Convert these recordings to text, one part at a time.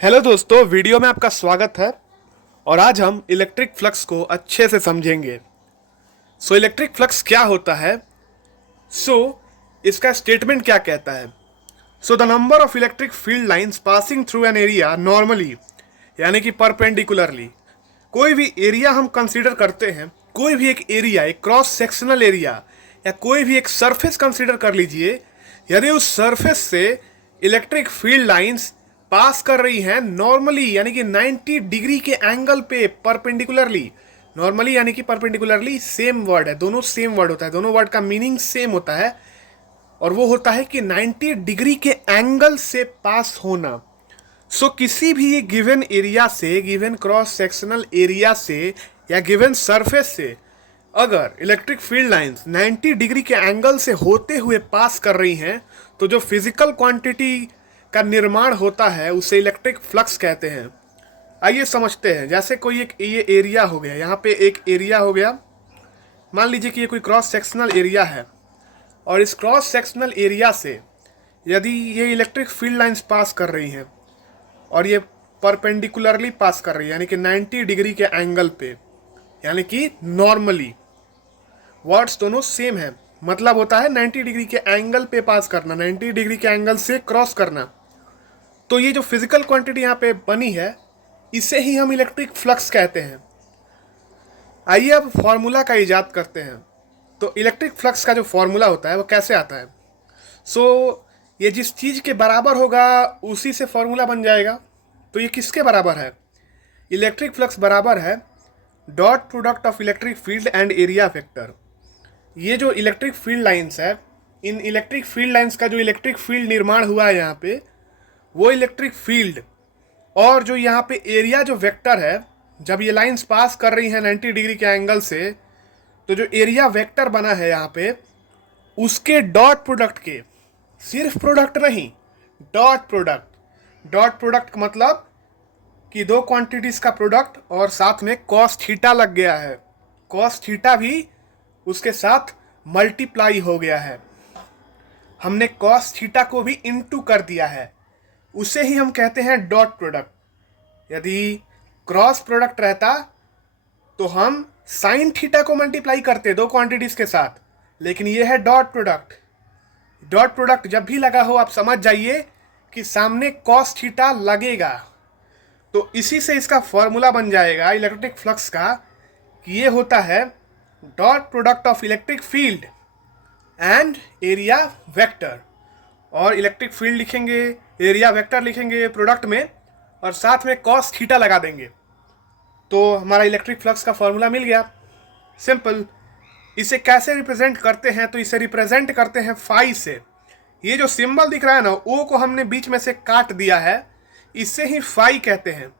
Hello दोस्तों, video में आपका स्वागत है। और आज हम इलेक्ट्रिक फ्लक्स को अच्छे से समझेंगे। इलेक्ट्रिक फ्लक्स क्या होता है? इसका स्टेटमेंट क्या कहता है? The number of electric field lines passing through an area normally, यानी कि परपेंडिकुलरली। कोई भी एरिया हम कंसीडर करते हैं, कोई भी एक एरिया, एक क्रॉस सेक्शनल एरिया या कोई भी एक सरफेस कंसीडर कर लीजिए। यदि उस सरफेस से इलेक्ट्रिक फील्ड लाइंस पास कर रही हैं नॉर्मली, यानी कि 90 डिग्री के एंगल पे परपेंडिकुलरली। नॉर्मली यानी कि परपेंडिकुलरली सेम वर्ड है, दोनों सेम वर्ड होता है, दोनों वर्ड का मीनिंग सेम होता है। और वो होता है कि 90 डिग्री के एंगल से पास होना। किसी भी गिवन एरिया से, गिवन क्रॉस सेक्शनल एरिया से या गिवन सरफेस से अगर इलेक्ट्रिक फील्ड लाइंस 90 डिग्री के एंगल से होते हुए पास कर रही हैं, तो जो फिजिकल क्वांटिटी का निर्माण होता है उसे इलेक्ट्रिक फ्लक्स कहते हैं। आइए समझते हैं। जैसे कोई एक ये एरिया हो गया, यहाँ पे एक एरिया हो गया। मान लीजिए कि ये कोई क्रॉस सेक्शनल एरिया है, और इस क्रॉस सेक्शनल एरिया से यदि ये इलेक्ट्रिक फील्ड लाइंस पास कर रही हैं और ये परपेंडिकुलरली पास कर रही है, यानी कि 90 डिग्री के एंगल पे, यानी कि नॉर्मली, वर्ड्स दोनों सेम है, मतलब होता है 90 डिग्री के एंगल पे पास करना, 90 डिग्री के एंगल से क्रॉस करना। तो ये जो फिजिकल क्वांटिटी यहाँ पे बनी है, इसे ही हम इलेक्ट्रिक फ्लक्स कहते हैं। आइए अब फॉर्मूला का इजाद करते हैं। तो इलेक्ट्रिक फ्लक्स का जो फॉर्मूला होता है वो कैसे आता है? ये जिस चीज़ के बराबर होगा उसी से फॉर्मूला बन जाएगा। तो ये किसके बराबर है? इलेक्ट्रिक फ्लक्स बराबर है dot product of electric field and area vector. ये जो इलेक्ट्रिक फील्ड लाइंस है, इन इलेक्ट्रिक फील्ड लाइंस का जो इलेक्ट्रिक फील्ड निर्माण हुआ है यहाँ पे, वो इलेक्ट्रिक फील्ड और जो यहाँ पे एरिया जो वेक्टर है, जब ये लाइंस पास कर रही हैं 90 डिग्री के एंगल से, तो जो एरिया वेक्टर बना है यहाँ पे, उसके डॉट प्रोडक्ट के, सिर्फ प्रोडक्ट नहीं, डॉट प्रोडक्ट। डॉट प्रोडक्ट का मतलब कि दो क्वांटिटीज का प्रोडक्ट और साथ में कॉस थीटा लग गया है, कॉस थीटा भी उसके साथ मल्टीप्लाई हो गया है। हमने कॉस थीटा को भी इनटू कर दिया है, उसे ही हम कहते हैं डॉट प्रोडक्ट। यदि क्रॉस प्रोडक्ट रहता तो हम साइन थीटा को मल्टीप्लाई करते दो क्वांटिटीज के साथ, लेकिन ये है डॉट प्रोडक्ट। डॉट प्रोडक्ट जब भी लगा हो आप समझ जाइए कि सामने कॉस थीटा लगेगा। तो इसी से इसका फॉर्मूला बन जाएगा इलेक्ट्रिक फ्लक्स का, कि ये होता है dot product of electric field and area vector. और इलेक्ट्रिक फील्ड लिखेंगे, एरिया वेक्टर लिखेंगे प्रोडक्ट में, और साथ में कॉस थीटा लगा देंगे, तो हमारा इलेक्ट्रिक फ्लक्स का फॉर्मूला मिल गया। सिंपल। इसे कैसे रिप्रेजेंट करते हैं? तो इसे रिप्रेजेंट करते हैं फाई से। ये जो सिंबल दिख रहा है ना, ओ को हमने बीच में से काट दिया है, इससे ही फाई कहते हैं।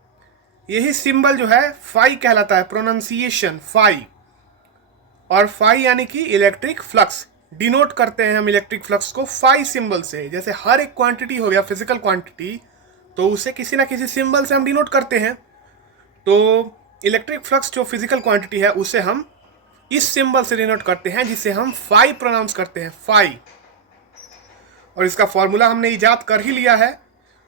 यही सिंबल जो है फाई कहलाता है, प्रोनाउंसिएशन फाई। और फाई यानी कि इलेक्ट्रिक फ्लक्स। डिनोट करते हैं हम इलेक्ट्रिक फ्लक्स को फाई सिंबल से। जैसे हर एक क्वांटिटी हो गया फिजिकल क्वांटिटी, तो उसे किसी ना किसी सिंबल से हम डिनोट करते हैं। तो इलेक्ट्रिक फ्लक्स जो फिजिकल क्वांटिटी है उसे हम इस सिंबल से डिनोट करते हैं, जिसे हम फाई प्रोनाउंस करते हैं, फाई। और इसका फॉर्मूला हमने इजाद कर ही लिया है।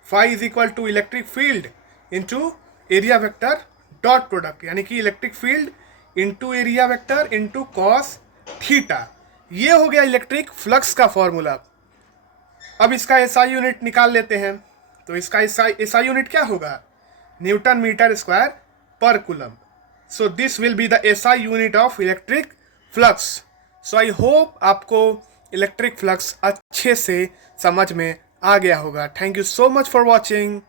Phi is equal to electric field into area vector dot product, यानी कि electric field into area vector into cos theta. ये हो गया इलेक्ट्रिक फ्लक्स का फॉर्मूला। अब इसका एसआई यूनिट निकाल लेते हैं। तो इसका एसआई यूनिट क्या होगा? न्यूटन मीटर स्क्वायर पर coulomb. So this will be the SI unit of electric flux. So I hope आपको इलेक्ट्रिक फ्लक्स अच्छे से समझ में आ गया होगा। Thank you so much for watching.